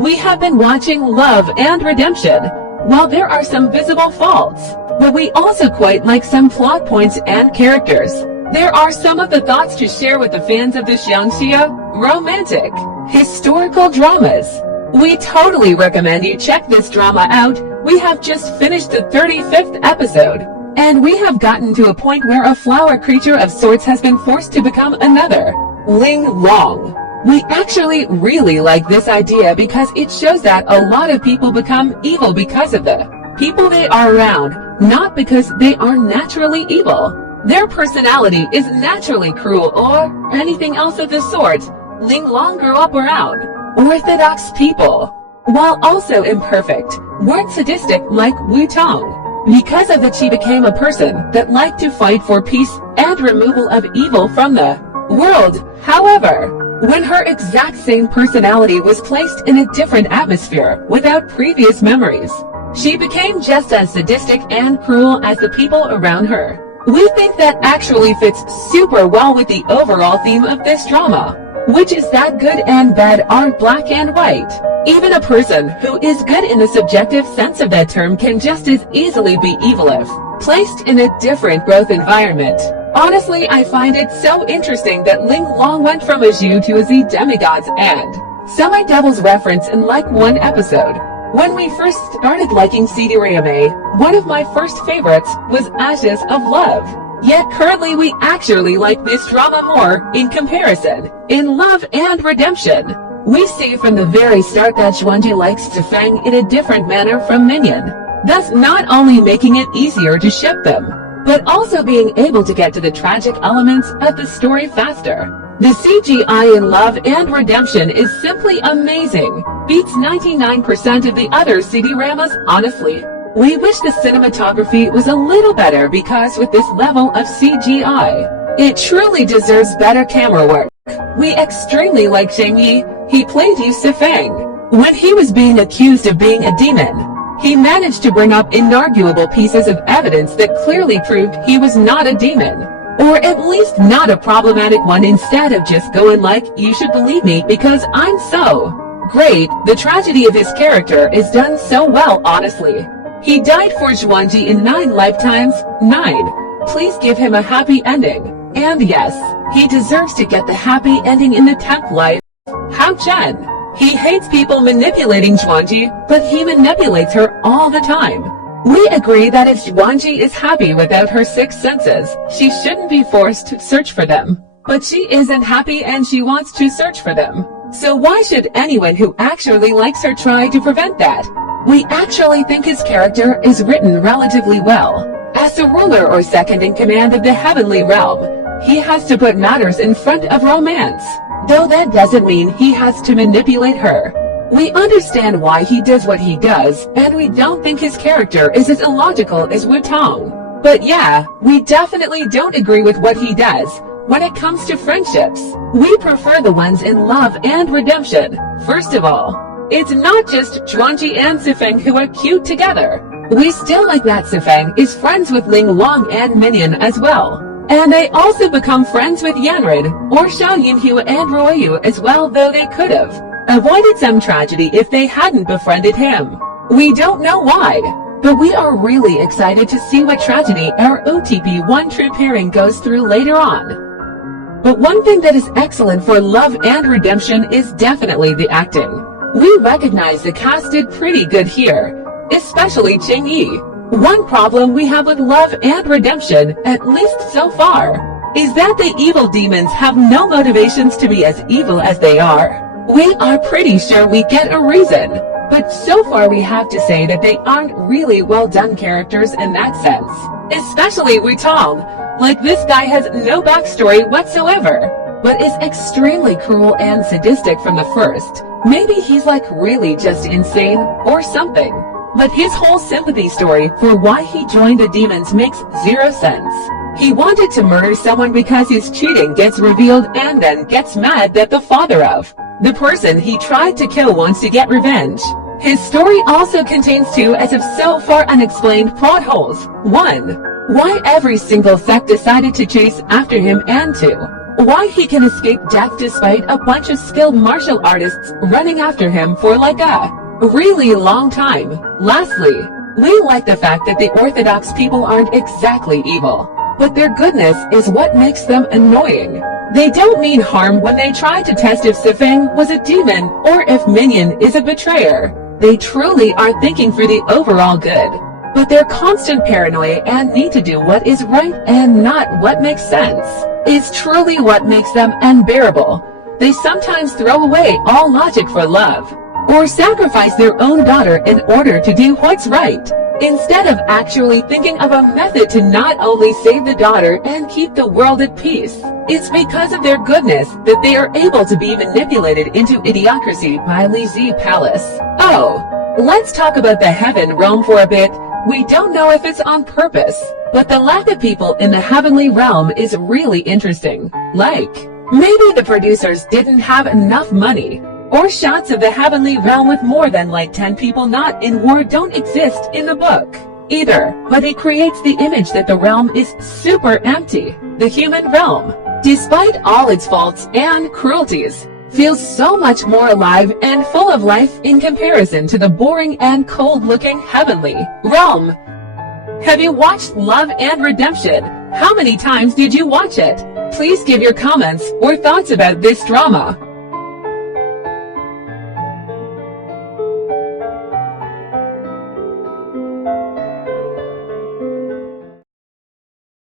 We have been watching Love and Redemption. While there are some visible faults, but we also quite like some plot points and characters. There are some of the thoughts to share with the fans of the xiangxia, romantic, historical dramas. We totally recommend you check this drama out. We have just finished the 35th episode, and we have gotten to a point where a flower creature of sorts has been forced to become another, Ling Long. We actually really like this idea because it shows that a lot of people become evil because of the people they are around, not because they are naturally evil. Their personality is naturally cruel or anything else of the sort. Ling Long grew up around orthodox people, while also imperfect, weren't sadistic like Wu Tong. Because of that, she became a person that liked to fight for peace and removal of evil from the world. However, when her exact same personality was placed in a different atmosphere without previous memories, she became just as sadistic and cruel as the people around her. We think that actually fits super well with the overall theme of this drama, which is that good and bad aren't black and white. Even a person who is good in the subjective sense of that term can just as easily be evil if placed in a different growth environment. Honestly, I find it so interesting that Ling Long went from a Zhu to a Z demigods and semi-devils reference in like one episode. When we first started liking CD-Rame, one of my first favorites was Ashes of Love. Yet currently we actually like this drama more in comparison. In Love and Redemption, we see from the very start that Xuanji likes Zifeng in a different manner from Minion, thus not only making it easier to ship them, but also being able to get to the tragic elements of the story faster. The CGI in Love and Redemption is simply amazing, beats 99% of the other CD-Ramas honestly. We wish the cinematography was a little better because with this level of CGI, it truly deserves better camera work. We extremely like Cheng. He played Yu Sifeng. When he was being accused of being a demon, he managed to bring up inarguable pieces of evidence that clearly proved he was not a demon, or at least not a problematic one, instead of just going like, you should believe me because I'm so great. The tragedy of his character is done so well honestly. He died for Xuanji in 9 lifetimes, 9. Please give him a happy ending. And yes, he deserves to get the happy ending in the 10th life. How Chen? He hates people manipulating Xuanji, but he manipulates her all the time. We agree that if Xuanji is happy without her 6 senses, she shouldn't be forced to search for them. But she isn't happy and she wants to search for them. So why should anyone who actually likes her try to prevent that? We actually think his character is written relatively well. As the ruler or second in command of the heavenly realm, he has to put matters in front of romance. Though that doesn't mean he has to manipulate her. We understand why he does what he does, and we don't think his character is as illogical as Wu Tong. But yeah, we definitely don't agree with what he does. When it comes to friendships, we prefer the ones in Love and Redemption. First of all, it's not just Xuanji and Zifeng who are cute together. We still like that Zifeng is friends with Ling Long and Minion as well. And they also become friends with Yanrid, or Xiao Yinhu and Ruoyu as well, though they could have avoided some tragedy if they hadn't befriended him. We don't know why, but we are really excited to see what tragedy our OTP1 true pairing goes through later on. But one thing that is excellent for Love and Redemption is definitely the acting. We recognize the cast did pretty good here, especially Cheng Yi. One problem we have with Love and Redemption, at least so far, is that the evil demons have no motivations to be as evil as they are. We are pretty sure we get a reason, but so far we have to say that they aren't really well done characters in that sense. Especially Wu Tong. Like, this guy has no backstory whatsoever, but is extremely cruel and sadistic from the first. Maybe he's like really just insane or something. But his whole sympathy story for why he joined the demons makes 0 sense. He wanted to murder someone because his cheating gets revealed and then gets mad that the father of the person he tried to kill wants to get revenge. His story also contains 2 as of so far unexplained plot holes. 1. Why every single sect decided to chase after him, and 2. why he can escape death despite a bunch of skilled martial artists running after him for like a really long time. Lastly, we like the fact that the Orthodox people aren't exactly evil, but their goodness is what makes them annoying. They don't mean harm when they try to test if Sifeng was a demon or if Minion is a betrayer. They truly are thinking for the overall good, but their constant paranoia and need to do what is right and not what makes sense is truly what makes them unbearable. They sometimes throw away all logic for love, or sacrifice their own daughter in order to do what's right, instead of actually thinking of a method to not only save the daughter and keep the world at peace. It's because of their goodness that they are able to be manipulated into idiocracy by Li Zi Palace. Oh, let's talk about the Heaven Realm for a bit. We don't know if it's on purpose, but the lack of people in the Heavenly Realm is really interesting. Like, maybe the producers didn't have enough money, or shots of the Heavenly Realm with more than like 10 people not in war don't exist in the book either, but it creates the image that the realm is super empty. The human realm, despite all its faults and cruelties, feels so much more alive and full of life in comparison to the boring and cold-looking Heavenly Realm. Have you watched Love and Redemption? How many times did you watch it? Please give your comments or thoughts about this drama.